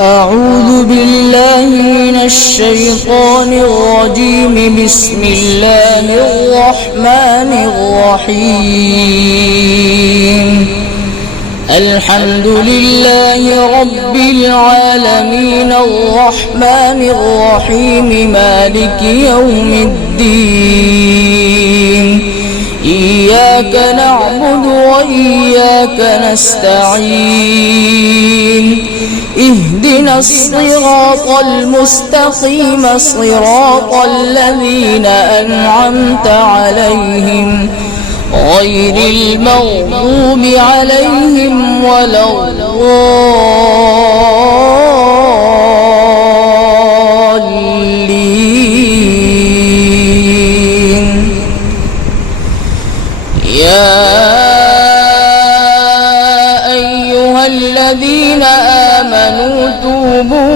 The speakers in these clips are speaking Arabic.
أعوذ بالله من الشيطان الرجيم. بسم الله الرحمن الرحيم. الحمد لله رب العالمين الرحمن الرحيم مالك يوم الدين. إياك نعبد وإياك نستعين. اهدنا الصراط المستقيم صراط الذين أنعمت عليهم غير المغضوب عليهم ولا الضالين. يا أيها الذين آمنوا توبوا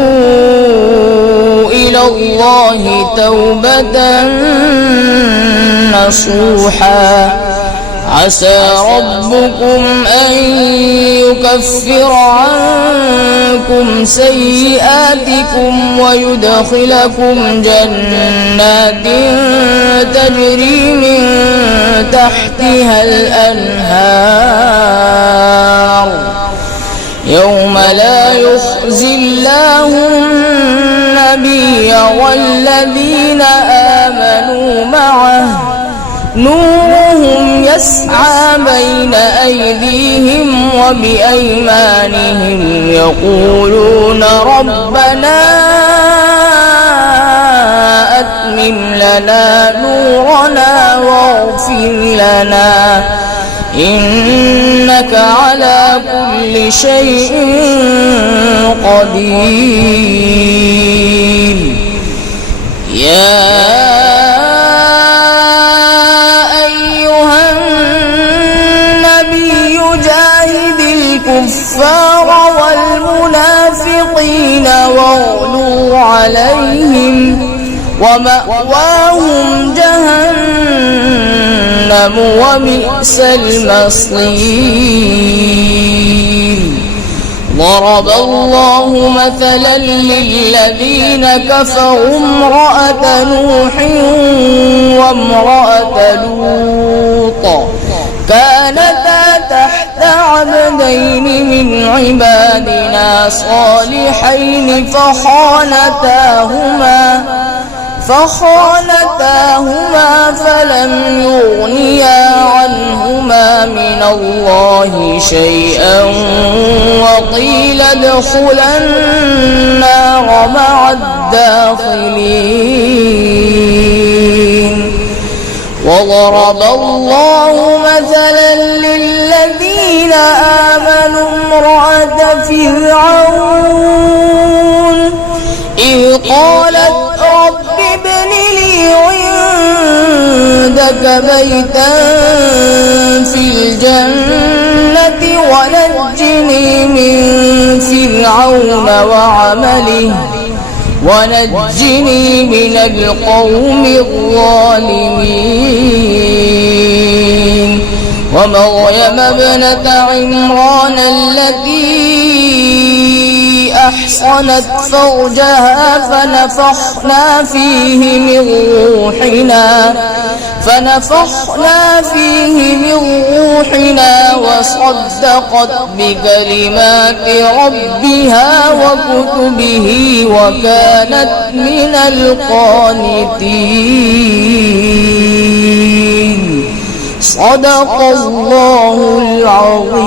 إلى الله توبة نصوحا. عسى ربكم أن يكفر عنكم سيئاتكم ويدخلكم جنات تجري من تحتها الأنهار يوم لا يخزي الله النبي والذين آمنوا معه نورهم يسعى بين أيديهم وبأيمانهم يقولون ربنا أتمم لنا نورنا واغفر لنا إنك على كل شيء قدير. يا الكفار والمنافقين واغلظ عليهم ومأواهم جهنم وبئس المصير. ضرب الله مثلا للذين كفروا امرأة نوح وامرأة لوط كانتا تحت عبدين من عبادنا صالحين فخانتاهما فلم يغنيا عنهما من الله شيئا وقيل ادخلا النار مع الداخلين. وضرب الله مثلا للذين آمنوا امرأة فرعون إذ قالت رب ابن لي عندك بيتا في الجنة ونجني من فرعون وعمله ونجني من القوم الظالمين. ومريم ابنة عمران التي أحصنت فرجها فنفخنا فيه من روحنا وصدقت بكلمات ربها وكتبه وكانت من القانتين. صدق الله العظيم.